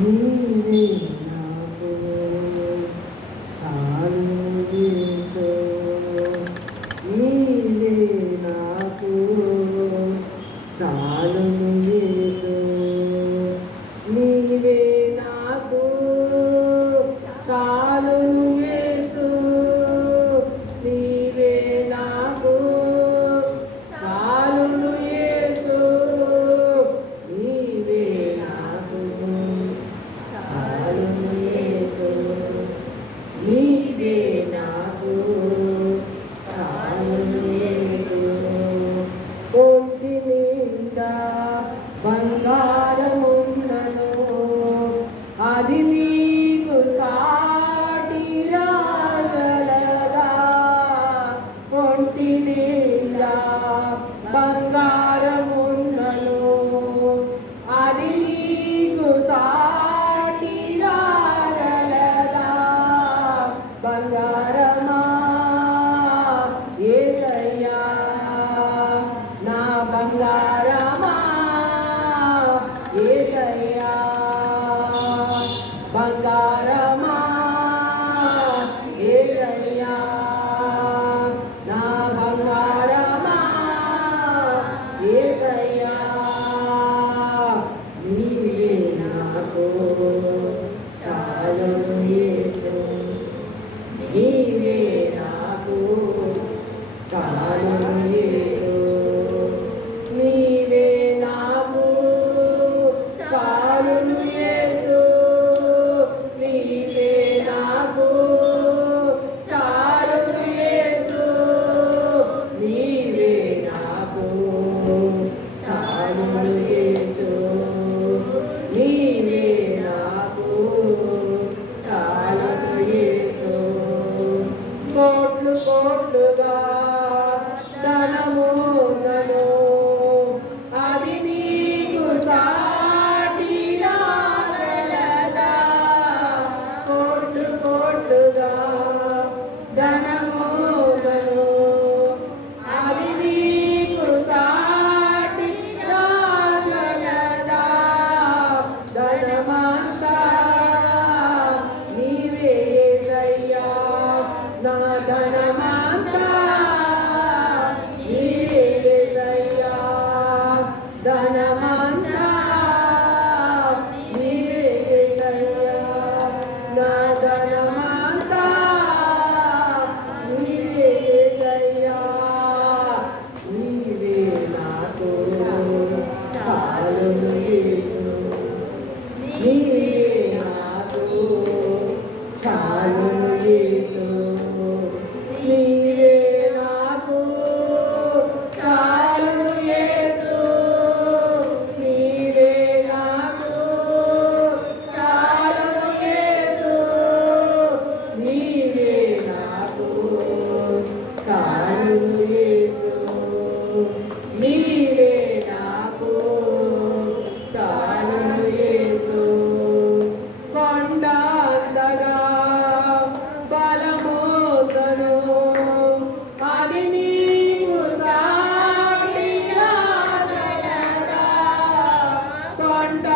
నీవే నాకు చాలు యేసు, నీవే నాకు చాలును యేసు, నీవే నాకు చాలును యేసు, నీవే నాకు చాలును యేసు, నీవే నాకు చాలును యేసు, నీవే నాకు చాలును యేసు. ఒంటి నిండా బంగారమున్నను, అది నీకు సాటి రాగలదా? ఒంటి నిండా బంగారమున్నను, అది నీకు సాటి రాగలదా? బంగారమా యేసయ్యా, నా బంగారమా యేసయ్యా, బంగారమా యేసయ్యా, నా బంగారమా యేసయ్యా, నీవే నాకు చాలును యేసు, నీవే నాకు చాలును యేసు, నీవే నాకు చాలును యేసు, నీవే నాకు చాలును యేసు, నీవే నాకు చాలును యేసు, నీవే నాకు చాలును యేసు. కోట్లు కోట్లుగా ధనముందను, అది నీకు సాటి రాగలదా? కోట్లు కోట్లుగా ధనముందను, అది నీకు సాటి రాగలదా? ధనమంతా నీవే యేసయ్యా, నా ధనమంతా నీవే యేసయ్యా, ధనమంతా నీవే యేసయ్యా, నా ధనమంతా నీవే యేసయ్యా, నీవే నాకు చాలును యేసు, నీవే నాకు చాలును యేసు, నీవే నాకు చాలును యేసు, నీవే నాకు చాలును యేసు, నీవే నాకు చాలును యేసు, నీవే నాకు చాలును యేసు. కొండ అందగా బలమోతను, అది నీకు సాటి రాగలదా? కొండ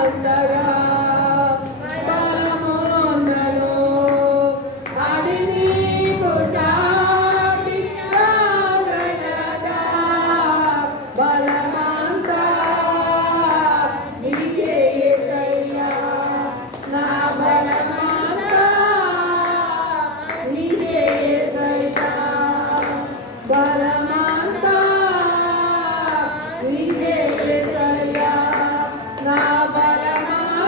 అందగా బలమోతను, అది నీకు సాటి రాగలదా? బలమంతా నీకే యేసయ్యా, నా బలమంతా నీకే యేసయ్యా, బలమంతా నీకే యేసయ్యా, నా బలమంతా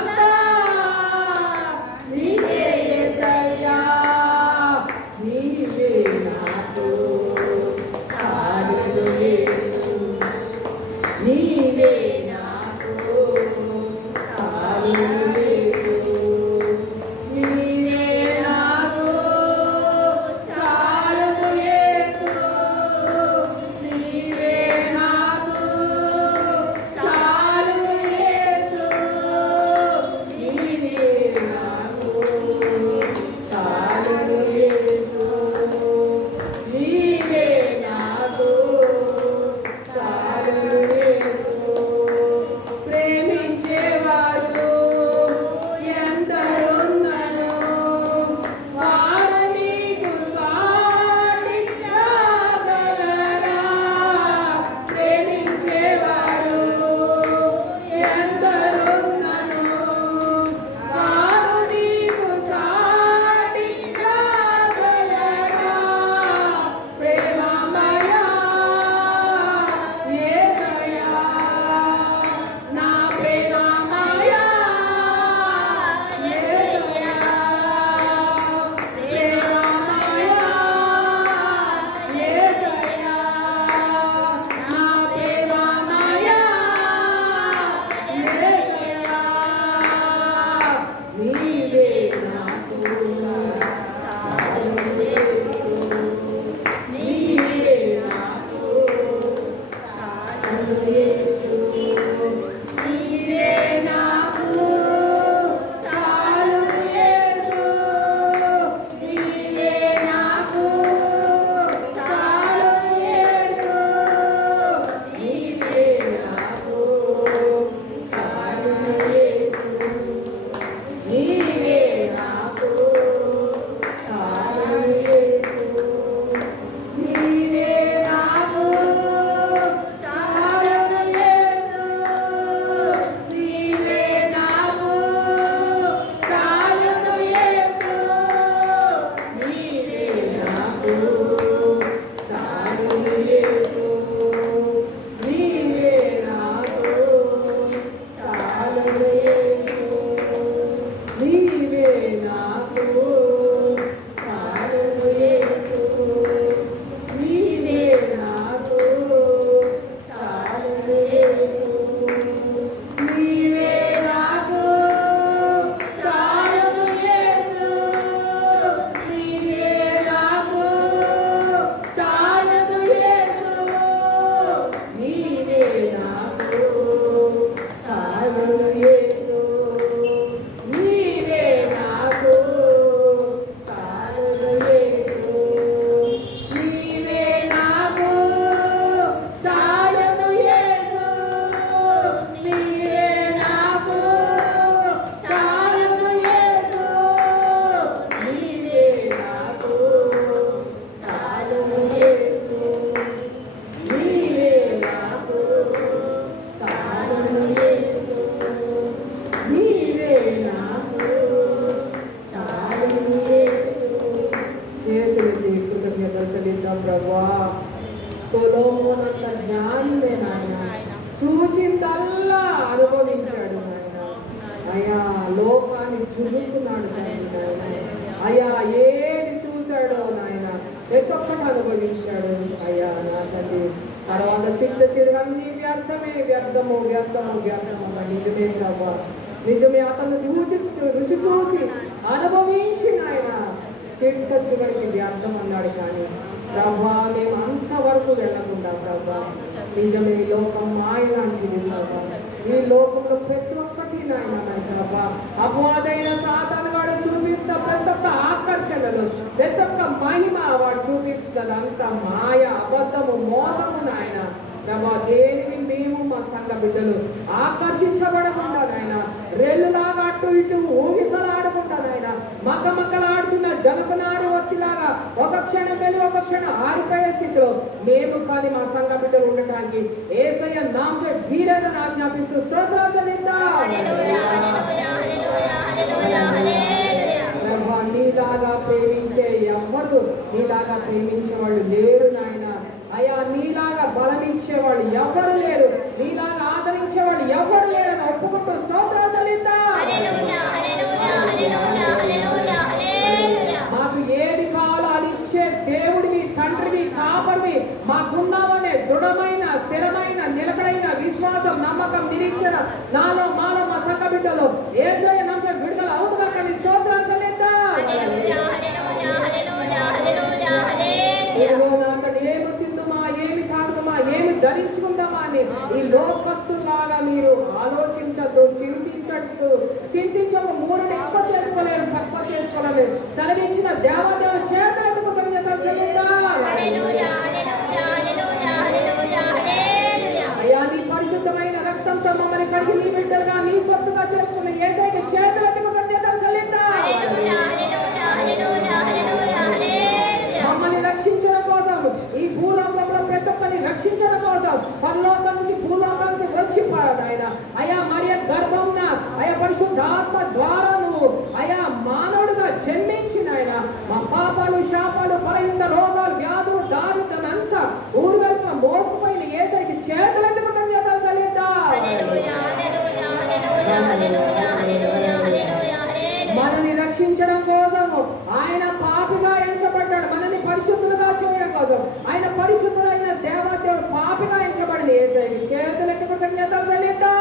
అయ్యా లోకాన్ని చూస్తున్నాడు అయ్యా, ఏది చూశాడో నాయన ప్రతి ఒక్కటి అనుభవించాడు అయ్యా నా తండ్రి. తర్వాత చిరువన్నీ వ్యర్థమే, వ్యర్థము వ్యర్థము వ్యర్థము. నిజమే ప్రభా, నిజమే. అతను రుచి చూసి అనుభవించి ఆయన చివరికి వ్యర్థం అన్నాడు. కానీ ప్రభా మేము అంతవరకు వెళ్ళకుండా ప్రభా, నిజమే లోకం మాయ లాంటిది ప్రభా. ఈ లోకంలో ప్రతి ఒక్కటి నాయన ప్రభా అపవాదైన సాతాను వాడు చూపిస్తా ప్రతి ఒక్క ఆకర్షణలు, ప్రతి ఒక్క మహిమ వాడు చూపిస్తుంది అంత మాయ, అబద్ధము, మోసము నాయన ప్రభా. దేనికి మేము మా సంఘ బిడ్డలు ఆకర్షించబడకుండా నాయన రెల్లులాగా అటు ఇటు ఊగిసలాడకుండా నాయన మక్కలాడుచున్న జనపనాడు ఒత్తిలాగా ఒక క్షణం వెళ్ళి ఒక క్షణం ఆరిపోయే స్థితిలో మేము కానీ మా సంఘ బిడ్డలు ఉండటానికి యేసయ్య నామములో వీరేదని ఆజ్ఞాపిస్తూ స్తోత్రాలు చెల్లిద్దాం. ప్రభా నీలాగా ప్రేమించే ఎవ్వరు నీలాగా ప్రేమించే వాళ్ళు లేరు నాయన. అయ్యా నీలాగా బలమిచ్చేవాళ్ళు ఎవరు లేరు, నీలాగా ఆదరించేవాళ్ళు ఎవరు లేరని ఒప్పుకుంటూ స్తోత్రాలు చెల్లిద్దాం. మాకు ఏది కావాలో అది ఇచ్చే దేవుడివి, తండ్రివి, కాపరివి మాకున్నామనే దృఢమైన స్థిరమైన నిలకడైన విశ్వాసం, నమ్మకం, నిరీక్షణ నాలో మాలో మా సంఘ బిడ్డలో యేసయ్య నామములో విడుదల అవుతుందా కానీ స్తోత్రాలు చెల్లిద్దాం. ఏమి తిందుమా, ఏమి తాగుదామా, ఏమి ధరించుకుందామా అని ఈ లోకస్తులాగా మీరు ఆలోచించద్దు, చింతించము. మూరుని ఎక్కువ చేసుకోలేరు, తక్కువ చేసుకోలేరు. సెలవించిన దేవదేవ చేతులకు కృతజ్ఞతలు చెల్లిద్దాం. అయ్యా నీ పరిశుద్ధమైన రక్తంతో మమ్మల్ని కడిగి నీ బిడ్డలుగా నీ సొత్తుగా చేసుకున్న యేసయ్యకి చేతులకు కృతజ్ఞతలు చెల్లిద్దాం. మమ్మల్ని రక్షించడం కోసం, ఈ భూలోకంలో ప్రతి ఒక్కరిని రక్షించడం కోసం పరలోకం నుంచి భూలోకానికి వచ్చి ఆయన అయా మరియ గర్భంన అయా పరిశుద్ధాత్మ ద్వారా నువ్వు అయా మానవుడిగా జన్మించిన ఆయన మా పాపాలు, శాపాలు, బలహీనత, రోగాలు, వ్యాధులు, దారిద్ర్యం అంతా ఊరువైపు మోసపోయిన యేసయ్యకి చేతులెత్తి కృతజ్ఞతలు చెల్లిద్దాం. మనల్ని రక్షించడం కోసం ఆయన పాపిగా ఎంచబడ్డాడు, మనల్ని పరిశుద్ధులుగా చేయడం కోసం ఆయన పరిశుద్ధుడైన దేవదేవుడు పాపిగా ఎంచబడింది. యేసయ్యకి చేతులెత్తి కృతజ్ఞతలు చెల్లిద్దాం.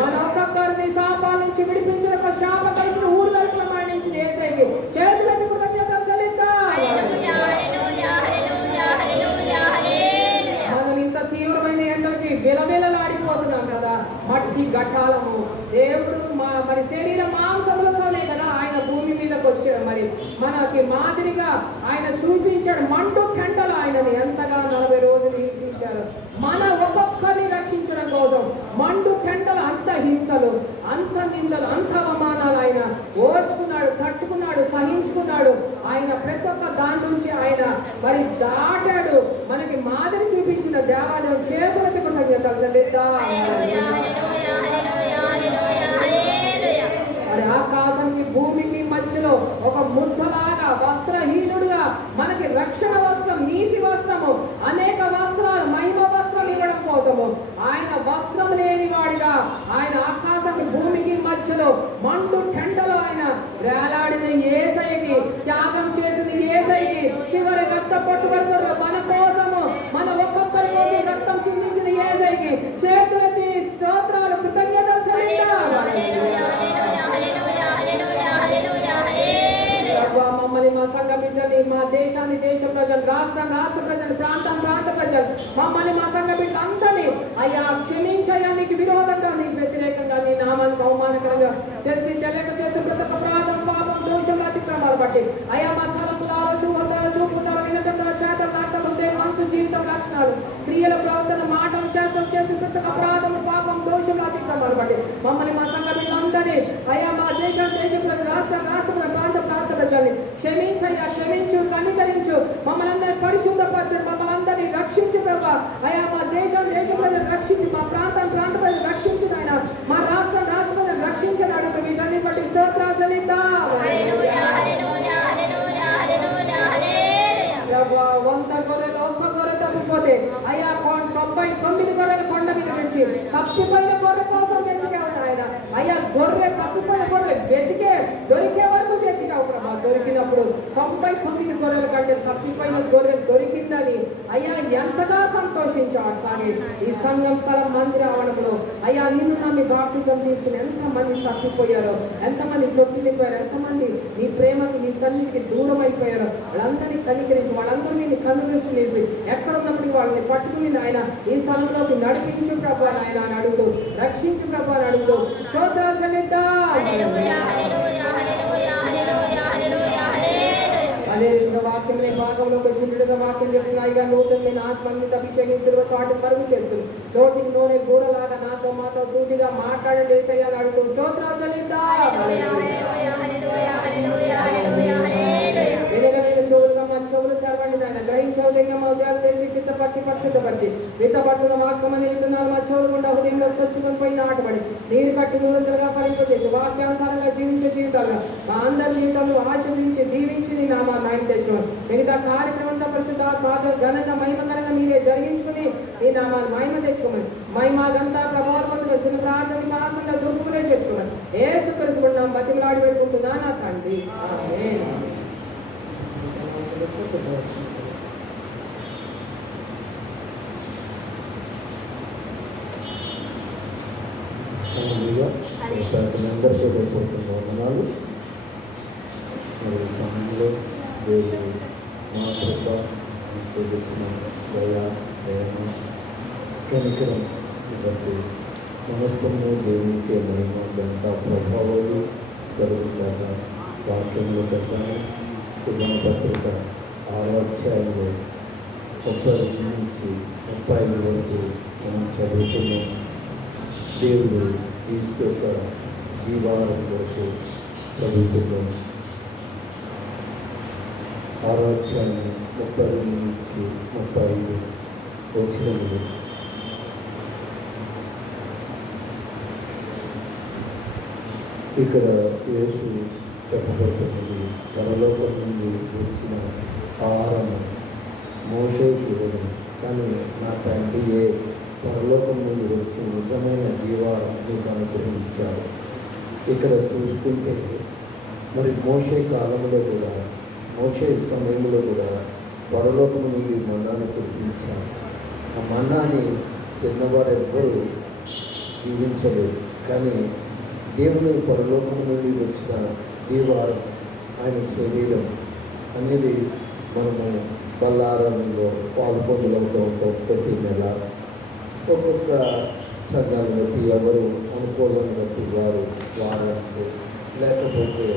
మన ఒక్కొక్కరిని శాపాల నుంచి విడిపించిన శాప కలిసిన ఊళ్ళకు మరణించిన యేసయ్యకి చేతులెత్తి కృతజ్ఞతలు చెల్లిద్దాం. మనం ఇంత తీవ్రమైన ఎండలకి విలవిలలాడిపోతున్నాం కదా, మట్టి గట్టాలము. దేవుడు మరి శరీర మాంసములతోనే కదా ఆయన భూమి మీదకి వచ్చాడు. మరి మనకి మాదిరిగా ఆయన చూపించాడు. మండు కంటలు ఆయనని ఎంతగా 40 రోజులు హింసించారు మన ఒక్కొక్కరిని రక్షించడం కోసం. మండు కంటలు అంత హింసలు, అంత నిందలు, అంత అవమానాలు ఆయన ఓర్చుకున్నాడు, తట్టుకున్నాడు, సహించుకున్నాడు. ఆయన ప్రతి ఒక్క దాని నుంచి ఆయన మరి దాటాడు. మనకి మాదిరి చూపించిన దేవాలయం చేతులకి కృతజ్ఞతలు చెల్లిద్దాం. మరి ఆకాశానికి భూమికి మధ్యలో ఒక ముద్దలాగా వస్త్రహీనుడుగా మనకి రక్షణ వస్త్రం, నీతి వస్త్రము, అనేక వస్త్రాలు, మహిమ వస్త్రం ఇవ్వడం కోసము ఆయన వస్త్రం లేని వాడిగా ఆయన ఆకాశానికి భూమికి మధ్యలో మండు టెండలో ఆయన వేలాడిన యేసయ్యకి, త్యాగం చేసిన యేసయ్యకి, చివరి రక్త పట్టుకొస్తారు మన కోసము, మన ఒక్కొక్కరి కోసం రక్తం చిందించిన యేసయ్యకి చేతులెత్తి స్తోత్రాలు, కృతజ్ఞతలు చెల్లిద్దాం. మమ్మల్ని, మా సంఘ బిడ్డని, మా దేశాన్ని, దేశ ప్రజలు, రాష్ట్ర ప్రజలు, ప్రాంత ప్రజలు, మమ్మల్ని, మా సంఘ బిడ్డలందరినీ అయ్యా క్షమించయ్యా. నీకు విరోధంగా, నీకు వ్యతిరేకంగా, నీ నామానికి అవమానకరంగా తెలిసి తెలియక చేసిన ప్రతి ఒక్క అపరాధం, పాపం, దోషం, అతిక్రమాలు బట్టి అయ్యా మా తలంపులు, ఆలోచన, చూపుతారు, వినగంగా, చేతలు, నాటం, హృదయం, మనసు, జీవితం, లక్షణాలు, క్రియల, ప్రవర్తన, మాటలు, చేసిన ప్రతి ఒక్క అపరాధం, పాపం, దోషం, అతిక్రమాలు బట్టి మమ్మల్ని, మా సంఘ బిడ్డలందరినీ అయ్యా మా దేశ ప్రజలు, రాష్ట్ర ప్రాంత ప్రజల్ని క్షమించయ్యా, క్షమించు, కనికరించు, మమ్మల్ని అందరినీ పరిశుద్ధపరచండి, మమ్మల్ని అందరినీ రక్షించు ప్రభా. అయ్యా మా దేశ ప్రజలు రక్షించి, మా ప్రాంత ప్రజలు రక్షించిన ఆయన, మా రాష్ట్ర ప్రజలు రక్షించడాడు. వీటన్ని బట్టి స్తోత్రాలు చెల్లిద్దాం. 100 గొర్రెలు, 1 గొర్రె తప్పిపోతే అయ్యా 99 గొర్రెలు కొండ మీద తప్పిపోయిన గొర్రె కోసం వెతికావు నాయన. అయ్యా తప్పిపోయిన గొర్రె దొరికే వరకు వెతికావు ప్రభా. దొరికినప్పుడు 99 గొర్రెల కంటే తప్పిపోయిన గొర్రె దొరికిందని అయ్యా ఎంతగా సంతోషించావు. కానీ ఈ సంఘం స్థలం మందిర ఆవరణలో అయ్యా నిన్ను నమ్మి బాప్టిజం తీసుకుని ఎంతమంది తప్పిపోయారో, ఎంతమంది తొట్టిల్లిపోయారు, ఎంతమంది నీ ప్రేమకి నీ సన్నిధికి దూరం అయిపోయారో వాళ్ళందరినీ కనికరించి వాళ్ళందరినీ నీ కన్ను దృష్టి నిలిపి ఎక్కడ ఉన్నప్పటికీ వాళ్ళని పట్టుకుని నాయన ఈ స్థలంలోకి నడిపించు ప్రభా నాయన అని అడుగుతూ, రక్షించు ప్రభా అని అడుగుతూ స్తోత్రాలు చెల్లిద్దాం. అదేవిధంగా వాక్యం భాగంలో చుట్టుగా వాక్యం చెప్తున్నాయిగా నూతన ఆత్మని అభిషేకించిన చాటు పరుగు చేస్తుంది. నోటికి నూనె గూడలాగా నాతో మాతో సూటిగా మాట్లాడండి ఏసయ్యా అడుగుతూ స్తోత్రాలు చెల్లిద్దాం. చెవులుగా మా చెవులు తెరవండి నాయన. గ్రహించవదంగా మా ఉదయాలు తెలిసి సిద్ధపరిచి పరిశుద్ధపరిచి విత్తపట్టున వాక్యమని విత్తనాలు మా చెవులు గుండా హృదయంలో చొచ్చుకొని పోయి నాటబడి నీరు కట్టి నూరంతలుగా ఫలింపజేసి వాక్యానుసారంగా జీవించే జీవితాలుగా మా అందరి జీవితంలో ఆశీర్వదించి దీవించి నీ నామాన్ని ఆయన తెచ్చుకోండి. మిగతా కార్యక్రమంతో పరిశుద్ధ బాగా ఘనంగా మహిమకరంగా మీరే జరిగించుకుని ఈ నామాన్ని మహిమ తెచ్చుకోమని మహిమాగంతా ప్రభావంతో చిన్న ప్రార్థన మాసంగా దుర్గులే తెచ్చుకోమని యేసుక్రీస్తునామమున బతిమలాడి వేడుకుంటున్నా నా తండ్రి, ఆమేన్. అందరికీ వందనాలు. మరి సమయంలో దేవుడు మా కృప చూపించిన దయ, ప్రేమ, కనికరం బట్టి సమస్తము దేవునికి మహిమ గంట ప్రభావాలు జరుగుతాక వాక్యంలో పెట్టాను. పత్రిక 6వ అధ్యాయంలో 30 నుంచి 35 వరకు మనం చదువుతున్నాం. దేవుడు క్రీస్తు యొక్క జీవారం కొరకు చదువుతున్నాం. 6వ అధ్యాయం 30 నుంచి 35 వచనములు. ఇక్కడ యేసు చెప్పబడుతున్నది పరలోకం నుండి వచ్చిన ఆహారం మోషేకి ఇవ్వడం, కానీ నా తండ్రియే పరలోకం నుండి వచ్చి నిజమైన జీవాన్ని అనుగ్రహించాడు. ఇక్కడ చూసుకుంటే మరి మోషే కాలంలో కూడా, మోషే సమయంలో కూడా పరలోకం నుండి మన్నాను కురిపించాడు. ఆ మన్నాని తిన్నవారు ఎవ్వరూ జీవించలేదు. కానీ దేవుని పరలోకం నుండి వచ్చిన జీవారం ఆయన శరీరం అనేది మనము బల్లారంలో పాల్పొందడంతో ప్రతి నెల ఒక్కొక్క సంఘాలను బట్టి ఎవరు అనుకూలం బట్టి వారానికి లేకపోతే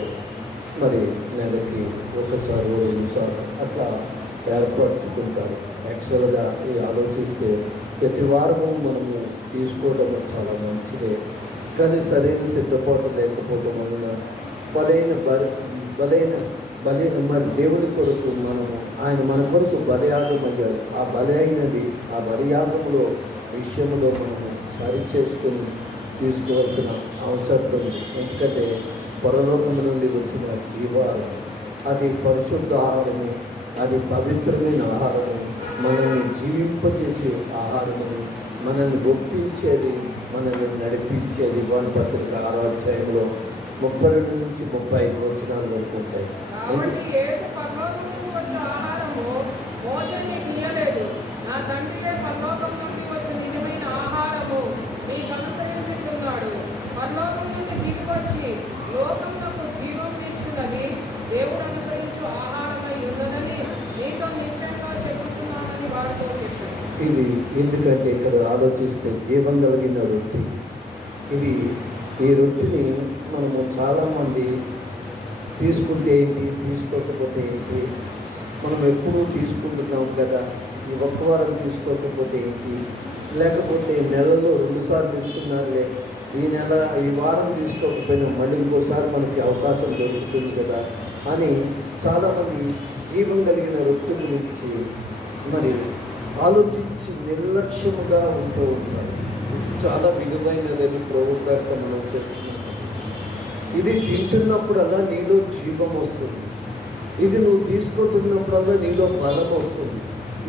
మరి నెలకి ఒకసారి 2 అట్లా ఏర్పరచుకుంటారు. యాక్చువల్గా ఇది ఆలోచిస్తే ప్రతి వారము మనము తీసుకోవడం చాలా మంచిదే. కానీ సరైన సిద్ధపాటు లేకపోవడం వలన బలైన మరి దేవుడి కొరకు మనము ఆయన మన కొరకు బలియాగం అయ్యారు. ఆ బలియాగంలో విషయంలో మనము సరి చేసుకుని తీసుకోవాల్సిన అవసరం ఉంది. ఎందుకంటే పరలోకం నుండి వచ్చిన జీవాలు అది పరిశుద్ధ ఆహారము, అది పవిత్రమైన ఆహారము, మనల్ని జీవింపజేసే ఆహారము, మనల్ని ఒప్పించేది, మనల్ని నడిపించేది. 1 పత్రిక 6వ అధ్యాయంలో 32 నుంచి 35 వచనాలు వరకు ఉంటాయి. ఇది ఎందుకంటే ఇక్కడ ఆలోచిస్తే జీవం కలిగిన రొట్టె. ఈ రొట్టెని మనము చాలామంది తీసుకుంటే ఏంటి, తీసుకోకపోతే ఏంటి, మనం ఎప్పుడూ తీసుకుంటున్నాం కదా, ఈ ఒక్క వారం తీసుకోకపోతే ఏంటి, లేకపోతే నెలలో 2 సార్లు తీసుకున్నారులే, ఈ వారం తీసుకోకపోయినా మళ్ళీ ఇంకోసారి మనకి అవకాశం దొరుకుతుంది కదా అని చాలామంది జీవం కలిగిన రొట్టె గురించి మరి ఆలోచించి నిర్లక్ష్యముగా ఉంటూ ఉంటారు. ఇది చాలా విలువైనదని ప్రభుత్వం మనం చేస్తున్నాం. ఇది తింటున్నప్పుడల్లా నీలో జీవం వస్తుంది. ఇది నువ్వు తీసుకుంటున్నప్పుడల్లా నీలో బలం వస్తుంది.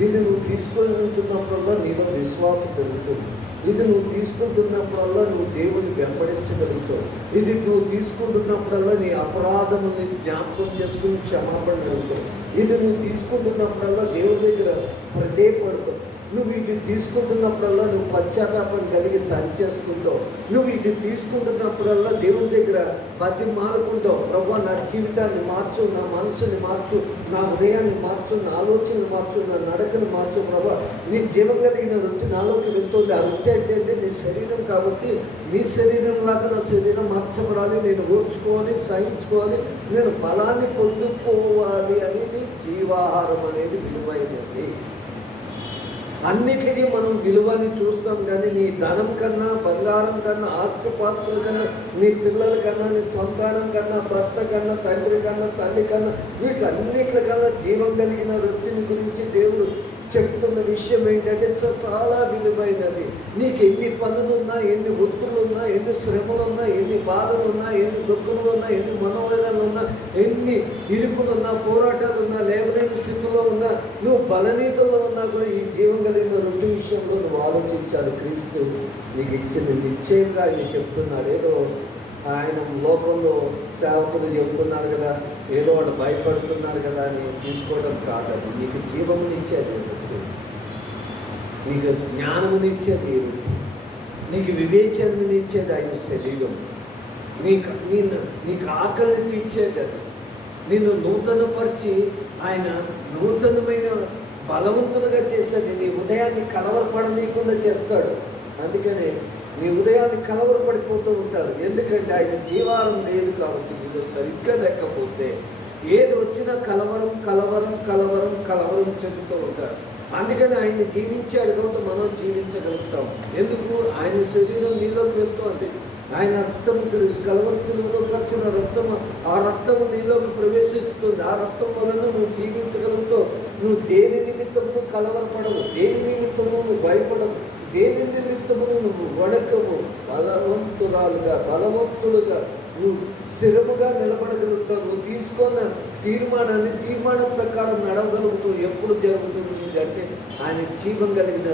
ఇది నువ్వు తీసుకుంటున్నప్పుడల్లా నీలో విశ్వాసం పెరుగుతుంది. ఇది నువ్వు తీసుకుంటున్నప్పుడల్లా నువ్వు దేవుని వెంబడించగలుగుతావు. ఇది నువ్వు తీసుకుంటున్నప్పుడల్లా నీ అపరాధముని జ్ఞాపకం చేసుకుని క్షమాపణ అడుగుతావు. ఇది నువ్వు తీసుకుంటున్నప్పుడల్లా దేవుని దగ్గర ప్రత్యేకపడతావు. నువ్వు ఇది తీసుకుంటున్నప్పుడల్లా నువ్వు పశ్చాత్తాపం కలిగి సరి చేసుకుంటావు. నువ్వు ఇది తీసుకుంటున్నప్పుడల్లా దేవుని దగ్గర బతిమాలుకుంటావు. ప్రభువా, నా జీవితాన్ని మార్చు, నా మనసుని మార్చు, నా హృదయాన్ని మార్చు, నా ఆలోచనలు మార్చు, నా నడకను మార్చు. ప్రభువా, నీ జీవం కలిగిన రొట్టె నాలోకి వెళ్తుంది. ఆ రొట్టె అంటే నీ శరీరం కాబట్టి నీ శరీరం లాగా నా శరీరం మార్చబడాలి, నేను ఓర్చుకోవాలి, సహించుకోవాలి, నేను బలాన్ని పొందుకోవాలి అనేది జీవాహారం అనేది విలువైనది. అన్నిటికీ మనం విలువని చూస్తాం, కానీ నీ ధనం కన్నా, బంగారం కన్నా, ఆస్తిపాత్రుల కన్నా, నీ పిల్లల కన్నా, నీ సంతానం కన్నా, భర్త కన్నా, తండ్రి కన్నా, తల్లి కన్నా, వీటన్నిటికన్నా జీవం కలిగిన వృత్తిని గురించి దేవుడు చెప్తున్న విషయం ఏంటంటే చాలా విలువైనది. నీకు ఎన్ని పనులున్నా, ఎన్ని ఒత్తులున్నా, ఎన్ని శ్రమలున్నా, ఎన్ని బాధలున్నా, ఎన్ని దుఃఖములున్నా, ఎన్ని మనోవేదనలున్నా, ఎన్ని ఇరుకులున్నా, పోరాటాలున్నా, లేవలేని స్థితిలో ఉన్నా, నువ్వు బలనీతిలో ఉన్నా కూడా ఈ జీవం కలిగిన రొట్టె విషయంలో నువ్వు ఆలోచించాలి. క్రీస్తు నీకు ఇచ్చిన నిశ్చయంగా ఆయన చెప్తున్నాడు. ఏదో ఆయన లోకంలో సేవకులు చెబుతున్నారు కదా, ఏదో వాడు భయపడుతున్నారు కదా అని తీసుకోవడం కాదు. నీకు జీవమునిచ్చేది, నీకు జ్ఞానమునిచ్చేది, నీకు వివేచననిచ్చేది ఆయన శరీరం, నీకు ఆకలిని తీర్చేది అది, నిన్ను నూతనపరిచి ఆయన నూతనమైన బలవంతులుగా చేసేది. నీ ఉదయాన్ని కలవరపడనీయకుండా చేస్తాడు. అందుకనే నీ ఉదయాన్ని కలవరపడిపోతూ ఉంటారు. ఎందుకంటే ఆయన జీవారం లేదు కాబట్టి. మీరు సరిగ్గా లేకపోతే ఏది వచ్చినా కలవరం కలవరం కలవరం కలవరం చెందుతూ ఉంటారు. అందుకని ఆయన్ని జీవించాడు కాబట్టి మనం జీవించగలుగుతాం. ఎందుకు? ఆయన శరీరం నీలోకి వెళ్తోంది. ఆయన రక్తము కలవలసిలో వచ్చిన రక్తము, ఆ రక్తము నీలోకి ప్రవేశిస్తుంది. ఆ రక్తం వలన నువ్వు జీవించగలుగుతావు. నువ్వు దేని నిమిత్తము కలవరపడవు, దేని నిమిత్తము నువ్వు భయపడవు, దేని నిమిత్తము నువ్వు వడకము. బలవంతులుగా నువ్వు స్థిరముగా నిలబడగలుగుతావు. నువ్వు తీసుకున్న తీర్మానం ప్రకారం నడవగలుగుతూ ఎప్పుడు జరుగుతుంది అంటే ఆయన జీవం కలిగిన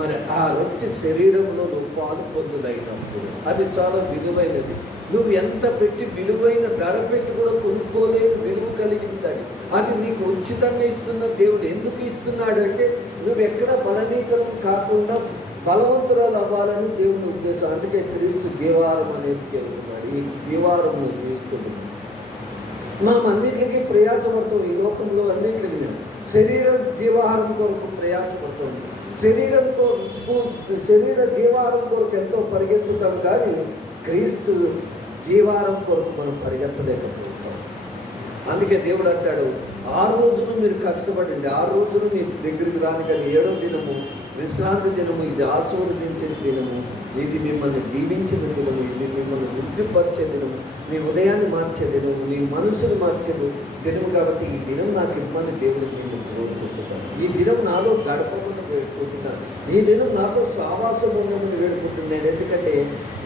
మరి ఆ రొట్టె శరీరంలో నువ్వు పాలు పొందుదైనప్పుడు అది చాలా విలువైనది. నువ్వు ఎంత పెట్టి విలువైన ధర పెట్టి కూడా కొనుక్కోలేని విలువ కలిగింది. అది నీకు ఉచితంగా ఇస్తున్న దేవుడు. ఎందుకు ఇస్తున్నాడు అంటే నువ్వు ఎక్కడ బలనీతలం కాకుండా బలవంతురాలు అవ్వాలని దేవుని ఉద్దేశం. అందుకే క్రీస్తు జీవారం అనేది చెబుతున్నాడు. ఈ జీవారం నువ్వు తీసుకుంటున్నావు. మనం అన్నింటికీ ప్రయాసపడతాం. ఈ లోకంలో అన్నింటికీ శరీర జీవాహారం కొరకు ప్రయాసపడుతుంది. శరీర జీవాహారం కొరకు ఎంతో పరిగెత్తుతాం, కానీ క్రీస్తు జీవారం కొరకు మనం పరిగెత్తలేకపోతాం. అందుకే దేవుడు అంటాడు, 6 రోజులు మీరు కష్టపడండి, 6 రోజులు మీ దగ్గరికి రాని, కానీ 7వ దినము విశ్రాంతి దినము, ఇది ఆశీర్వదించిన దినము, ఇది మిమ్మల్ని దీవించిన దినము, ఇది మిమ్మల్ని వృద్ధిపరిచే దినము, మీ ఉదయాన్ని మార్చే దినము, మీ మనసును మార్చే దినము. కాబట్టి ఈ దినం నాకు ఇమ్మని దేవుడికి నేను కోరుకుంటున్నాను. ఈ దినం నాలో గడపకుండా వేడుకుంటున్నాను. ఈ దినం నాతో సావాసం ఉండమని వేడుకుంటున్నాను. ఎందుకంటే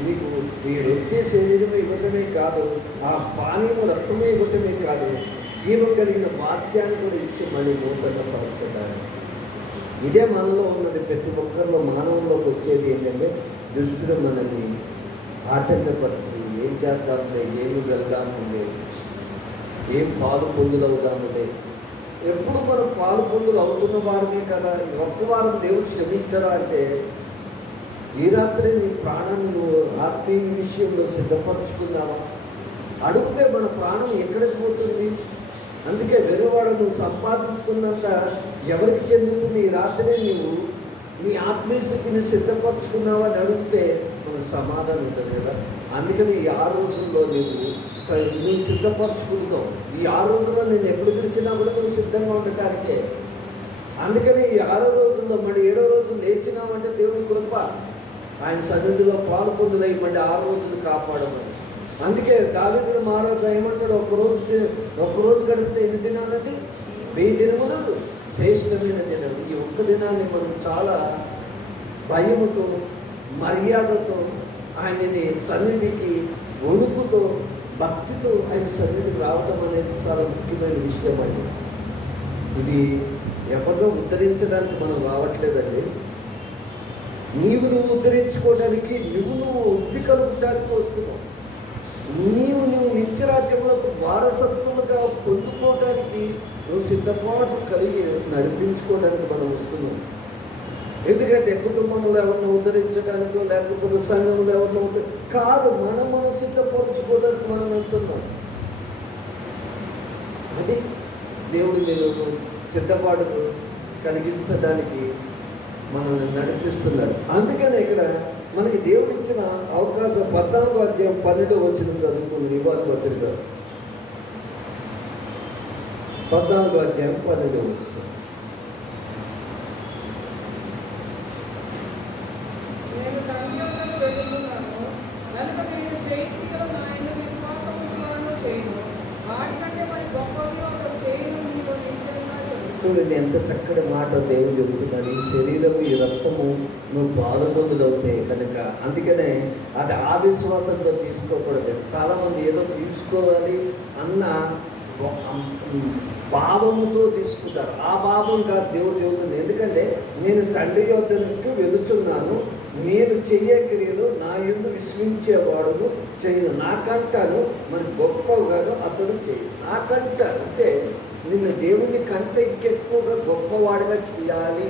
నీకు ఈ రొట్టె శరీరం ఇవ్వటమే కాదు, ఆ పానీయము రక్తమే ఇవ్వటమే కాదు, జీవం కలిగిన వాక్యాన్ని కూడా ఇచ్చి మళ్ళీ నూతన పరచడానికి. ఇదే మనలో ఉన్నది. ప్రతి ఒక్కరిలో మానవుల్లోకి వచ్చేది ఏంటంటే దుష్టుడు మనల్ని ఆటంకపరిచి ఏం చేద్దాములే, ఏమి వెళ్దాములే, ఏం పాలు పొందులవుదాములే. ఎప్పుడు మనం పాలు పొందులు అవుతున్న వారమే కదా. ఒక్క వారం దేవుడు క్షమించరా అంటే ఈ రాత్రి నీ ప్రాణాన్ని నువ్వు ఆత్మీయ విషయంలో సిద్ధపరచుకున్నావా? అడిగితే మన ప్రాణం ఎక్కడికి పోతుంది? అందుకే వెరువాడు నువ్వు సంపాదించుకున్నంత ఎవరికి చెందుతుంది? ఈ రాత్రి నువ్వు నీ ఆత్మీయ స్థితిని సిద్ధపరచుకున్నావా అని అడిగితే మనకు సమాధానం ఉంటుంది కదా. అందుకని ఈ 6 రోజుల్లో నువ్వు సిద్ధపరచుకుంటావు. ఈ 6 రోజుల్లో నేను ఎప్పుడు పిలిచినా కూడా నువ్వు సిద్ధంగా ఉండటానికే. అందుకని ఈ 6 రోజుల్లో మళ్ళీ 7వ రోజు లేచినామంటే దేవుని కృప, ఆయన సన్నిధిలో పాలు పొందులై మళ్ళీ 6 రోజులు కాపాడమని. అందుకే దావీదు మహారాజు ఏమంటాడు, ఒక్కరోజు గడిపితే ఎన్ని దినాలంటే 1000 దినములు శ్రేష్టమైన దినం. ఈ ఒక్క దినాన్ని మనం చాలా భయముతో, మర్యాదతో ఆయనని సన్నిధికి వణుకుతో, భక్తితో ఆయన సన్నిధికి రావడం అనేది చాలా ముఖ్యమైన విషయం అండి. ఇది ఎవరినో ఉద్ధరించడానికి మనం రావట్లేదండి. నువ్వు ఉద్ధరించుకోవడానికి నువ్వు వృద్ధి కలుగుతానికి వస్తున్నావు. నీవు నిత్యరాజ్యములకు వారసత్వముగా పొందుకోవడానికి నువ్వు సిద్ధపాటు కలిగి నడిపించుకోవడానికి మనం వస్తున్నాం. ఎందుకంటే కుటుంబంలో ఎవరిని ఉద్ధరించడానికో లేకపోతే సంఘంలో ఎవరిని కాదు, మనం సిద్ధపరచుకోవడానికి మనం వెళ్తున్నాం. అది దేవుడు నేను సిద్ధపాటు కలిగిస్తడానికి మనల్ని నడిపిస్తున్నాడు. అందుకని ఇక్కడ మనకి దేవుడు ఇచ్చిన అవకాశం 14వ అధ్యాయం 12వ వచనం చదువుకుని నివాళి పత్రిక 14వ అధ్యాయం 12వ వచనం. చూడండి ఎంత చక్కటి మాట దేవుడు చెబుతున్నాడు. ఈ శరీరము ఈ రక్తము నువ్వు పాలుపొందులవుతాయి కనుక, అందుకనే అది ఆ విశ్వాసంతో తీసుకోకూడదు. చాలామంది ఏదో తీసుకోవాలి అన్న భావముతో తీసుకుంటారు. ఆ భావం కాదు దేవుడు చెబుతుంది. ఎందుకంటే నేను తండ్రి యొద్దకు వెళుచున్నాను, నేను చెయ్యే క్రియలు నా యందు విశ్వసించేవాడును చేయను, నాకంటాను మరి గొప్పగాను అతడు చేయను. నాకంట అంటే నిన్ను దేవుని కంటే ఇంకెక్కువగా గొప్పవాడిగా చేయాలి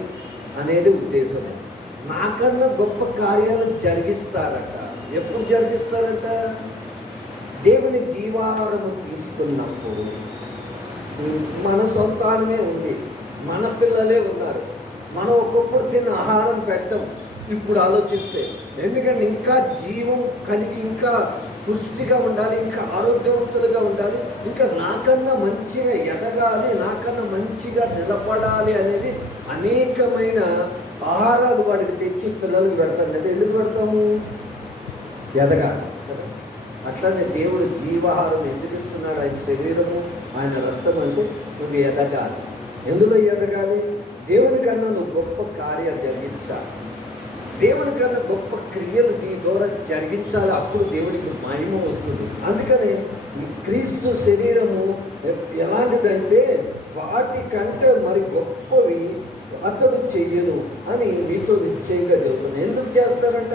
అనేది ఉద్దేశం. నాకన్నా గొప్ప కార్యాలు జరిగిస్తారట. ఎప్పుడు జరిగిస్తారట? దేవుని జీవాహారము తీసుకున్నప్పుడు. మన సంతానమే ఉంది, మన పిల్లలే ఉన్నారు, మనం ఒక్కొక్కరు తిన్న ఆహారం పెట్టం ఇప్పుడు ఆలోచిస్తే. ఎందుకంటే ఇంకా జీవం కలిగి ఇంకా పుష్టిగా ఉండాలి, ఇంకా ఆరోగ్యవంతులుగా ఉండాలి, ఇంకా నాకన్నా మంచిగా ఎదగాలి, నాకన్నా మంచిగా నిలబడాలి అనేది అనేకమైన ఆహారాలు వాడికి తెచ్చి పిల్లలకు పెడతాం కదా. ఎందుకు పెడతాము? ఎదగాలి. అట్లానే దేవుడు జీవాహారం ఎందుకు ఇస్తున్నాడు? ఆయన శరీరము ఆయన రక్తం అంటే నువ్వు ఎదగాలి. ఎందులో ఎదగాలి? దేవుని కన్నా నువ్వు గొప్ప కార్యాలు జరిగించాలి, దేవుని కన్నా గొప్ప క్రియలు నీ ద్వారా జరిగించాలి. అప్పుడు దేవుడికి మహిమ వస్తుంది. అందుకని క్రీస్తు శరీరము ఎలాంటిదంటే వాటికంటే మరి గొప్పవి అతడు చెయ్యను అని నీతో నిశ్చయంగా చెబుతుంది. ఎందుకు చేస్తారంట?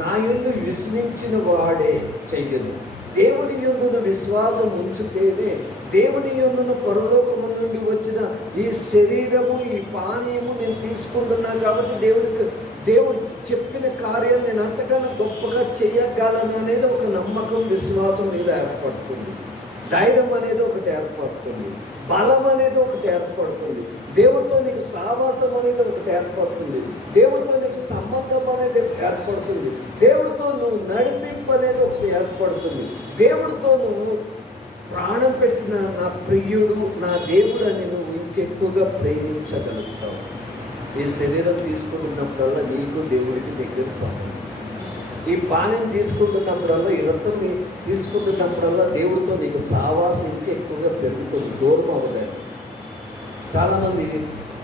నా యందు విశ్వసించిన వాడే చెయ్యను. దేవుడి యందున విశ్వాసం ఉంచితేనే, దేవుడి యందున పరలోకము నుండి వచ్చిన ఈ శరీరము ఈ పానీయము నేను తీసుకుంటున్నాను కాబట్టి దేవుడు చెప్పిన కార్యం నేను అంతకన్నా గొప్పగా చేయగలను అనేది ఒక నమ్మకం, విశ్వాసం మీద ఏర్పడుతుంది. ధైర్యం అనేది ఒకటి ఏర్పడుతుంది, బలం అనేది ఒకటి ఏర్పడుతుంది, దేవుడితో నీకు సావాసం అనేది ఒకటి ఏర్పడుతుంది, దేవుడితో నీకు సంబంధం అనేది ఏర్పడుతుంది, దేవుడితో నువ్వు నడిపింపు అనేది ఒకటి ఏర్పడుతుంది, దేవుడితో నువ్వు ప్రాణం పెట్టిన నా ప్రియుడు నా దేవుడు అని నువ్వు ఇంకెక్కువగా ప్రేమించగలుగుతావు. ఈ శరీరం తీసుకుంటున్నప్పుడల్లా నీకు దేవుడికి దగ్గర సమయం. ఈ పానం తీసుకుంటున్నప్పుడల్లా ఈ రక్తం తీసుకుంటున్నప్పుడల్లా దేవుడితో నీకు సావాసం ఇంకా ఎక్కువగా పెరుగుతుంది, దూరం అవ్వలేదు. చాలామంది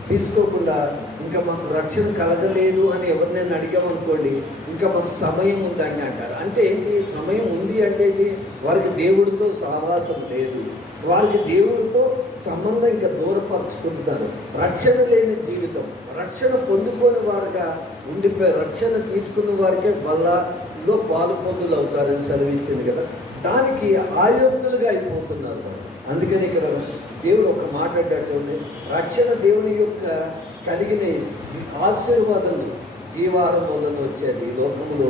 తీసుకోకుండా ఇంకా మాకు రక్షణ కలగలేదు అని ఎవరినైనా అడిగామనుకోండి, ఇంకా మాకు సమయం ఉందని అంటారు. అంటే ఏంటి? సమయం ఉంది అంటే ఏంటి? వారికి దేవుడితో సావాసం లేదు, వాళ్ళకి దేవుడితో సంబంధం ఇంకా దూరపరుచుకుంటున్నారు. రక్షణ లేని జీవితం, రక్షణ పొందుకోని వారుగా ఉండిపోయి రక్షణ తీసుకున్న వారికే వల్లలో పాలు పొందులు అవుతారని సెలవించింది కదా. దానికి ఆయోగ్యులుగా అయిపోతున్నారు. అందుకని ఇక్కడ దేవుడు ఒక మాట్లాడేటటువంటి రక్షణ దేవుని యొక్క కలిగిన ఆశీర్వాదాలు జీవారంభంలో వచ్చేది. ఈ లోకంలో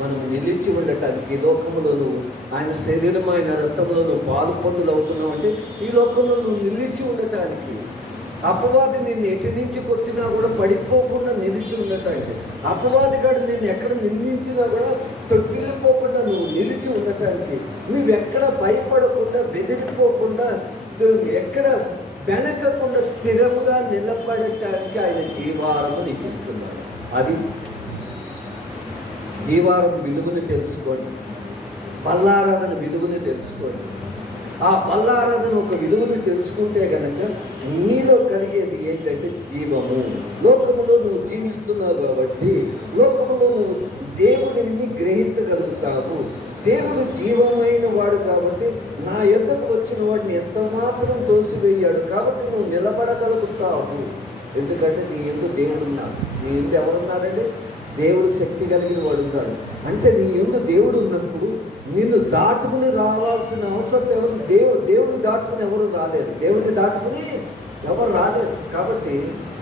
మనం నిలిచి ఉండటానికి, ఈ లోకంలోనూ ఆయన శరీరం ఆయన రక్తంలో పాలు పొందులు అవుతున్నావు అంటే ఈ లోకంలో నువ్వు నిలిచి ఉండటానికి, అపవాది నిన్ను ఎటు నుంచి కొట్టినా కూడా పడిపోకుండా నిలిచి ఉండటానికి, అపవాది కాదు నిన్ను ఎక్కడ నిందించినా కూడా తొట్టిల్లిపోకుండా నువ్వు నిలిచి ఉండటానికి, నువ్వెక్కడ భయపడకుండా బెదిరిపోకుండా ఎక్కడ వెనకకుండా స్థిరముగా నిలబడటానికి ఆయన జీవారము నీకు ఇస్తున్నాడు. అది జీవారం విలువని తెలుసుకోండి, బల్లారాధన విలువని తెలుసుకోండి. ఆ బల్లారాధన ఒక విలువని తెలుసుకుంటే కనుక నీలో కలిగేది ఏంటంటే జీవము. లోకములో నువ్వు జీవిస్తున్నావు కాబట్టి లోకములో నువ్వు దేవుడిని గ్రహించగలుగుతావు. దేవుడు జీవమైన వాడు కాబట్టి నా యొద్దకు వచ్చిన వాడిని ఎంత మాత్రం తోసివేయాడు కాబట్టి నువ్వు నిలబడగలుగుతావు. ఎందుకంటే నీ ఎందు దేవుడు ఉన్నాడు. నీ ఎందు ఎవరున్నారండి? దేవుడు శక్తి కలిగిన వాడు ఉన్నాడు. అంటే నీ యందు దేవుడు ఉన్నప్పుడు నిన్ను దాటుకుని రావాల్సిన అవసరం ఎవరు? దేవుడు దాటుకుని ఎవరు రాలేదు. దేవుడిని దాటుకుని ఎవరు రాలేదు. కాబట్టి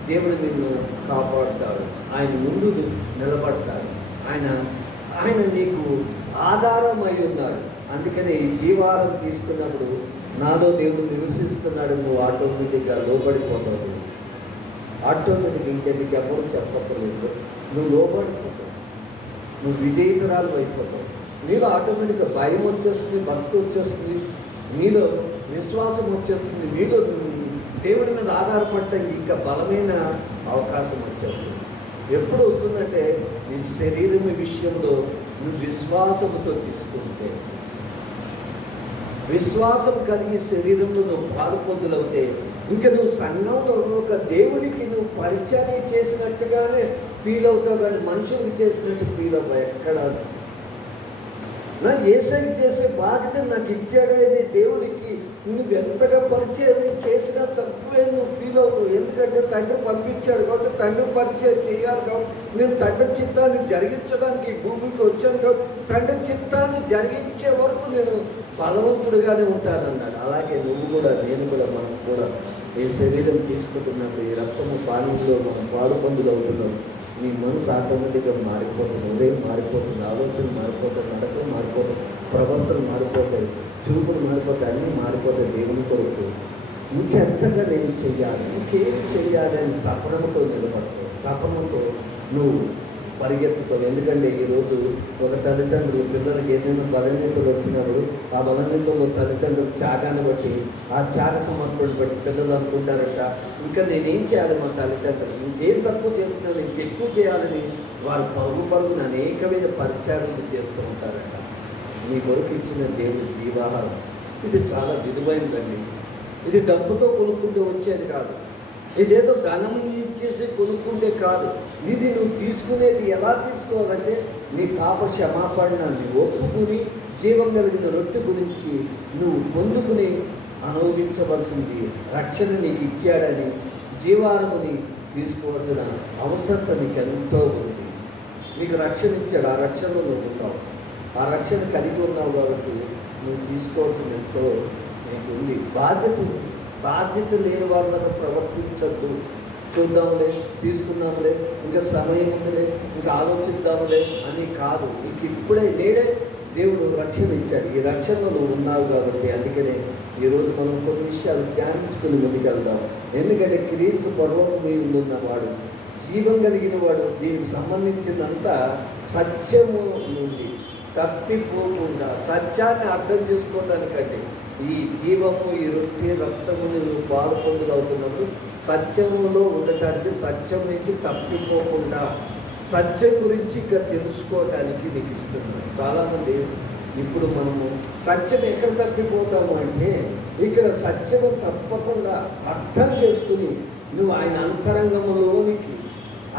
దేవుడు నిన్ను కాపాడుతాడు. ఆయన ముందు నిలబడతాడు. ఆయన నీకు ఆధారం అయి ఉన్నాడు. అందుకని ఈ జీవారం తీసుకున్నప్పుడు నాలో దేవుడు నివసిస్తున్నాడు, నువ్వు ఆటోమేటిక్గా లోబడిపోతావు. ఆటోమేటిక్ ఇంకెందుకు ఎవరు చెప్పలేదు, నువ్వు లోబడిపోతావు, నువ్వు విధేయతరాలు అయిపోతావు. నీలో ఆటోమేటిక్గా భయం వచ్చేస్తుంది, భక్తి వచ్చేస్తుంది, నీలో విశ్వాసం వచ్చేస్తుంది, నీలో దేవుడి మీద ఆధారపడటానికి ఇంకా బలమైన అవకాశం వచ్చేస్తుంది. ఎప్పుడు వస్తుందంటే నీ శరీరం విషయంలో నువ్వు విశ్వాసంతో తీసుకుంటే, విశ్వాసం కలిగి శరీరంలో నువ్వు పాలుపొందులవుతే ఇంకా నువ్వు సంఘంలో ఒక దేవుడికి నువ్వు పరిచయం చేసినట్టుగానే ఫీల్ అవుతావు, కానీ మనుషులకు చేసినట్టు ఫీల్ అవ్వవు. ఎక్కడ నాకు యేసయ్య చేసే బాధ్యత నాకు ఇచ్చాడని దేవుడికి నువ్వు ఎంతగా పరిచయం చేసినా తక్కువే నువ్వు ఫీల్ అవుతావు. ఎందుకంటే తండ్రి పంపించాడు కాబట్టి తండ్రి పరిచయం చేయాలి కాబట్టి నేను తండ్రి చిత్తాన్ని జరిగించడానికి భూమికి వచ్చాను కాబట్టి తండ్రి చిత్తాన్ని జరిగించే వరకు నేను బలవంతుడిగానే ఉంటానన్నాడు. అలాగే నువ్వు కూడా, నేను కూడా, మనం కూడా ఈ శరీరం తీసుకుంటున్నప్పుడు ఈ రక్తము పానీయంలో మనం పాలుపొందులు అవుతున్నాం. నీ మనసు ఆటోమేటిక్గా మారిపోతుంది, ఉదయం మారిపోతుంది, ఆలోచన మారిపోతుంది, నడకలు మారిపోతుంది, ప్రవర్తన మారిపోతాయి, చూపులు మారిపోతాయి, అన్నీ మారిపోతాయి. దేవుని కొరకు ఇంకెంతగా నేను చెయ్యాలి, ఇంకేం చెయ్యాలి అని తపనతో నిలబడతావు. తపనతో నువ్వు పరిగెత్తుతావు. ఎందుకంటే ఈరోజు ఒక తల్లిదండ్రులు పిల్లలకి ఏదైనా బలహీనతలు వచ్చినప్పుడు ఆ బలహీనతలో తల్లిదండ్రులు త్యాగాన్ని బట్టి, ఆ త్యాగ సమర్పణ బట్టి పిల్లలు అనుకుంటారట, ఇంకా నేనేం చేయాలి మా తల్లిదండ్రులు, ఇంకేం తక్కువ చేస్తున్నాను, ఇంకెక్కువ చేయాలని వారు పరుగున అనేకమైన పరిచయాలు చేస్తూ ఉంటారట. నీ కొరకు ఇచ్చిన దేవుడి జీవాహారం ఇది చాలా విలువైనదండి. ఇది డబ్బుతో కొనుక్కుంటూ వచ్చేది కాదు, ఇదేదో ధనం ఇచ్చేసి కొనుక్కుంటే కాదు. ఇది నువ్వు తీసుకునేది ఎలా తీసుకోవాలంటే నీ పాప క్షమాపణాన్ని ఒప్పుకుని జీవం కలిగిన రొట్టె గురించి నువ్వు పొందుకుని అనుభవించవలసింది. రక్షణ నీకు ఇచ్చాడని జీవారముని తీసుకోవాల్సిన అవసరత నీకు ఎంతో ఉంది. నీకు రక్షణ ఇచ్చాడు, ఆ రక్షణలో నువ్వు ఉన్నావు, ఆ రక్షణ కలిగి ఉన్నావు కాబట్టి నువ్వు తీసుకోవాల్సిన ఎంతో నీకు ఉంది. బాధ్యత లేని వాళ్ళను ప్రవర్తించద్దు. చూద్దాంలే, తీసుకున్నాంలే, ఇంకా సమయం ఉందిలే, ఇంకా ఆలోచిద్దాంలే అని కాదు. నీకు ఇప్పుడే నేడే దేవుడు రక్షణ ఇచ్చాడు. ఈ రక్షణలో నువ్వు ఉన్నావు కాబట్టి అందుకనే ఈరోజు మనం కొన్ని విషయాలు ధ్యానించుకుని ముందుకెళ్దాం. ఎందుకంటే క్రీస్తు పర్వం మీద ఉన్నవాడు, జీవం కలిగిన వాడు, దీనికి సంబంధించినంత సత్యము నుండి తప్పిపోకుండా సత్యాన్ని అర్థం చేసుకోవడానికంటే ఈ జీవము, ఈ రొట్టె, రక్తముని నువ్వు పాల్పొందులవుతున్నప్పుడు సత్యములో ఉండటానికి, సత్యం నుంచి తప్పిపోకుండా సత్యం గురించి ఇంకా తెలుసుకోవడానికి నీకు ఇస్తున్నాను. చాలామంది ఇప్పుడు మనము సత్యం ఎక్కడ తప్పిపోతాము అంటే ఇక్కడ సత్యము తప్పకుండా అర్థం చేసుకుని నువ్వు ఆయన అంతరంగంలోనికి,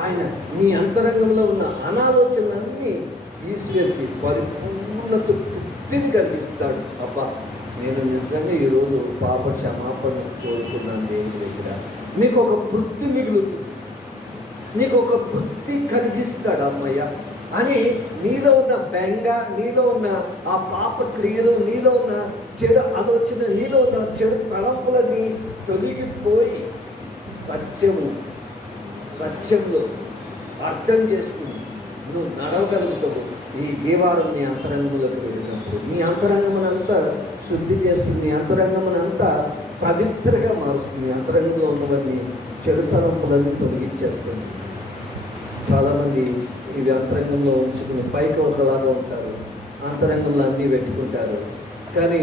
ఆయన నీ అంతరంగంలో ఉన్న అనాలోచనలన్నీ తీసివేసి పరిపూర్ణత తృప్తిని కలిగిస్తాడు. అబ్బా, నేను నిజంగా ఈరోజు పాప క్షమాపణ కోరుకున్నాను దేవుడి దగ్గర. నీకు ఒక తృప్తి మిగులుతుంది, నీకు ఒక తృప్తి కలిగిస్తాడు అమ్మయ్య అని. నీలో ఉన్న బెంగ, నీలో ఉన్న ఆ పాప క్రియలు, నీలో ఉన్న చెడు ఆలోచన, నీలో ఉన్న చెడు తలంపులని తొలగిపోయి సత్యంలో అర్థం చేసుకుని నువ్వు నడవగలుగుతావు. ఈ జీవారం నీ అంతరంగంలోకి వెళ్ళినప్పుడు నీ అంతరంగమునంతా శుద్ధి చేస్తుంది, నీ అంతరంగమునంతా పవిత్రగా మారుస్తుంది, నీ అంతరంగంలో ఉన్నవన్నీ చెడు తలంపులన్నీ తొలగించేస్తుంది. చాలామంది ఇవి అంతరంగంలో ఉంచుకుని పైకి ఒకలాగా ఉంటారు, అంతరంగంలో అన్నీ పెట్టుకుంటారు. కానీ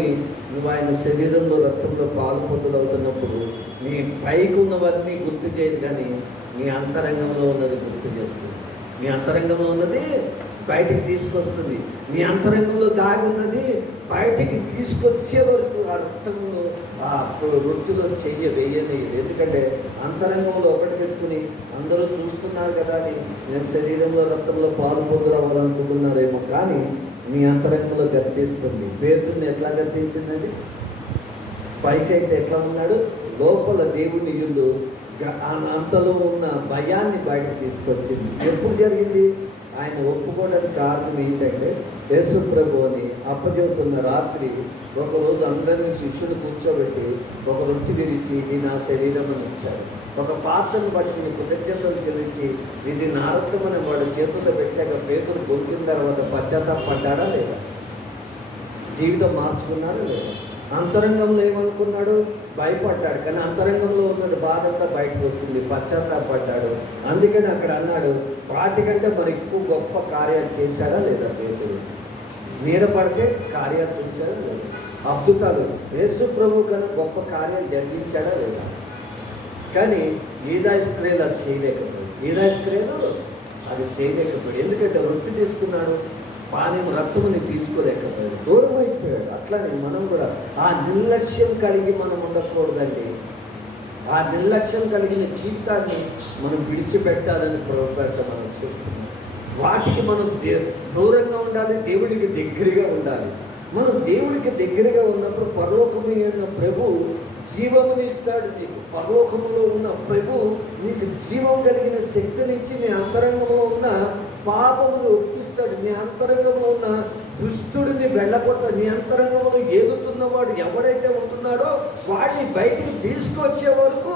నువ్వు ఆయన శరీరంలో, రక్తంలో పాల్పొందులవుతున్నప్పుడు నీ పైకి ఉన్నవన్నీ గుర్తు చేయదు, కానీ నీ అంతరంగంలో ఉన్నది గుర్తు చేస్తుంది. నీ అంతరంగంలో ఉన్నది బయటికి తీసుకొస్తుంది. నీ అంతరంగంలో దాగి ఉన్నది బయటికి తీసుకొచ్చే వరకు ఆ రక్తంలో, ఆ రొట్టెలో వేయలేదు. ఎందుకంటే అంతరంగంలో ఒకటి పెట్టుకుని అందరూ చూస్తున్నారు కదా అని నేను శరీరంలో, రక్తంలో పాల్పొందలవ్వాలనుకుంటున్నారేమో, కానీ మీ అంతరంగంలో గర్తిస్తుంది. పేరుని ఎట్లా గర్తించిందండి? పైకైతే ఎట్లా ఉన్నాడు, లోపల దేవుని ఇల్లు అంతలో ఉన్న భయాన్ని బయటకు తీసుకొచ్చింది. ఎప్పుడు జరిగింది? ఆయన ఒప్పుకోవడానికి కారణం ఏంటంటే యేసు ప్రభువుని అప్పచెబుతున్న రాత్రి ఒకరోజు అందరినీ శిష్యులు కూర్చోబెట్టి ఒక రొట్టె విరిచి ఇది నా శరీరం అని ఇచ్చారు. ఒక పాత్రను పట్టుకుని కృతజ్ఞతలు చెల్లించి ఇది నా రక్తమని వాడు చేతుల్లో పెట్టాక పేతులు కొరికిన తర్వాత పశ్చాత్తాపడ్డాడా లేదా? జీవితం మార్చుకున్నాడా లేదా? అంతరంగంలో ఏమనుకున్నాడు? భయపడ్డాడు. కానీ అంతరంగంలో ఉన్నది బాధ అంతా బయటకు వచ్చింది, పశ్చాత్తాపడ్డాడు. అందుకని అక్కడ అన్నాడు, వాటికంటే మరి ఎక్కువ గొప్ప కార్యాలు చేశాడా లేదా పేతురు? మీద పడితే కార్యాలు చేశాడా లేదా? అద్భుతాలు యేసు ప్రభు కన్నా గొప్ప కార్యాలు జరిగించాడా లేదా? కానీ ఈదాయిస్క్రేలు అది చేయలేకపోయాడు. ఈదాయిస్క్రేలు అది చేయలేకపోయాడు. ఎందుకంటే రొట్టె తీసుకున్నాడు, పానీయం రక్తముని తీసుకోలేకపోయాడు, దూరం అయిపోయాడు. అట్లానే మనం కూడా ఆ నిర్లక్ష్యం కలిగి మనం ఉండకూడదండి. ఆ నిర్లక్ష్యం కలిగిన జీవితాన్ని మనం విడిచిపెట్టాలని ప్రభుత్వ మనం చూస్తున్నాం. వాటికి మనం దూరంగా ఉండాలి, దేవుడికి దగ్గరగా ఉండాలి. మనం దేవుడికి దగ్గరగా ఉన్నప్పుడు పరలోకమైన ప్రభు జీవమునిస్తాడు నీకు. పరలోకములో ఉన్న ప్రభు నీకు జీవం కలిగిన శక్తినిచ్చి నీ అంతరంగంలో ఉన్న పాపమును ఒప్పిస్తాడు. నీ అంతరంగంలో ఉన్న దుష్టుడిని వెళ్ళగొడతాడు. నీ అంతరంగంలో ఏగుతున్నవాడు ఎవడైతే ఉంటున్నాడో వాడిని బయటికి తీసుకొచ్చే వరకు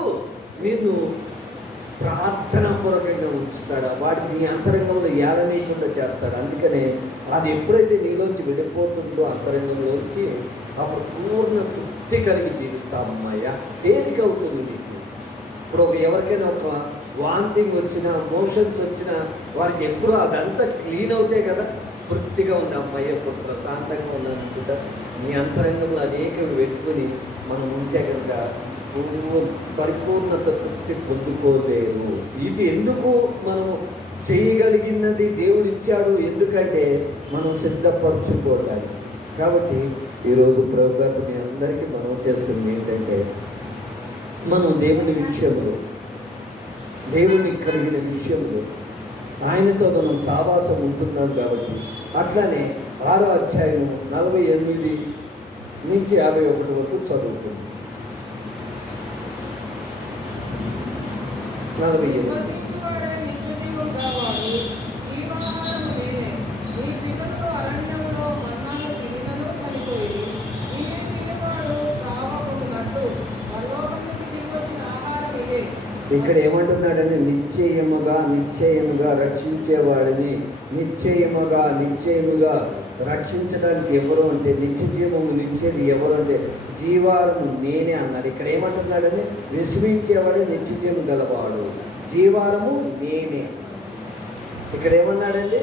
నిన్ను ప్రార్థనాపూర్వకంగా ఉంచుతాడు. వాడిని నీ అంతరంగంలో ఏడనీయకుండా చేస్తాడు. అందుకనే అది ఎప్పుడైతే నీలోంచి వెళ్ళిపోతుందో అంతరంగంలోంచి అప్పుడు పూర్ణ తృప్తి కలిగి జీవిస్తామయ్యా. తేలిక అవుతుంది నీకు. ఇప్పుడు ఎవరికైనా ఒక వాంతింగ్ వచ్చినా, మోషన్స్ వచ్చినా వారికి ఎప్పుడు అదంతా క్లీన్ అవుతాయి కదా, తృప్తిగా ఉంది అమ్మాయి, ఎప్పుడు ప్రశాంతంగా ఉందనుకుంటా. నీ అంతరంగంలో అనేకవి పెట్టుకుని మనం ఉంటే కనుక పరిపూర్ణత తృప్తి పొందుకోలేరు. ఇది ఎందుకు మనం చేయగలిగినది దేవుడు ఇచ్చాడు, ఎందుకంటే మనం సిద్ధపరచుకోవాలి. కాబట్టి ఈరోజు ప్రభుత్వం మీ అందరికీ మనం చేస్తుంది ఏంటంటే, మనం దేవుని విషయంలో, దేవుని కలిగిన విషయంలో ఆయనతో మనం సావాసం ఉంటున్నాం. కాబట్టి అట్లానే 6వ అధ్యాయం 48 నుంచి 51 వరకు చదువుతుంది. 48 ఇక్కడ ఏమంటున్నాడని, నిశ్చయముగా రక్షించేవాడిని, నిశ్చయముగా రక్షించడానికి ఎవరు అంటే, నిత్య జీవము ఇచ్చేది ఎవరు అంటే జీవారము నేనే అన్నాడు. ఇక్కడ ఏమంటున్నాడని, విశ్వసించేవాడు నిత్య జీవము గలవాడు, జీవారము నేనే. ఇక్కడ ఏమన్నాడండి?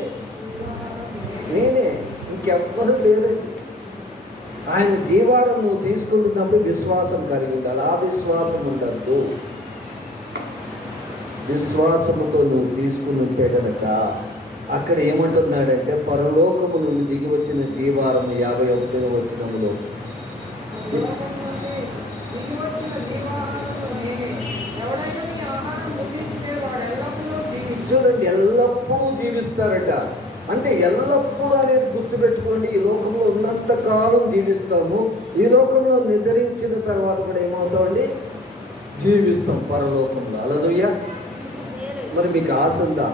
నేనే, ఇంకెవ్వరు లేదండి. ఆయన జీవారం నువ్వు తీసుకుంటున్నప్పుడు విశ్వాసం కలిగి ఉండాలి. ఆ విశ్వాసం ఉండద్దు. విశ్వాసముతో నువ్వు తీసుకుని ఉంటే కనుక అక్కడ ఏమంటున్నాడంటే, పరలోకము నువ్వు దిగి వచ్చిన జీవారం 51వ వచనములో చూడండి, ఎల్లప్పుడూ జీవిస్తారట. అంటే ఎల్లప్పుడూ అనేది గుర్తుపెట్టుకోండి. ఈ లోకంలో ఉన్నంతకాలం జీవిస్తాము. ఈ లోకంలో నిద్రించిన తర్వాత కూడా ఏమవుతామండి? జీవిస్తాం పరలోకంలో. హల్లెలూయా. మరి మీకు ఆశ ఉందా?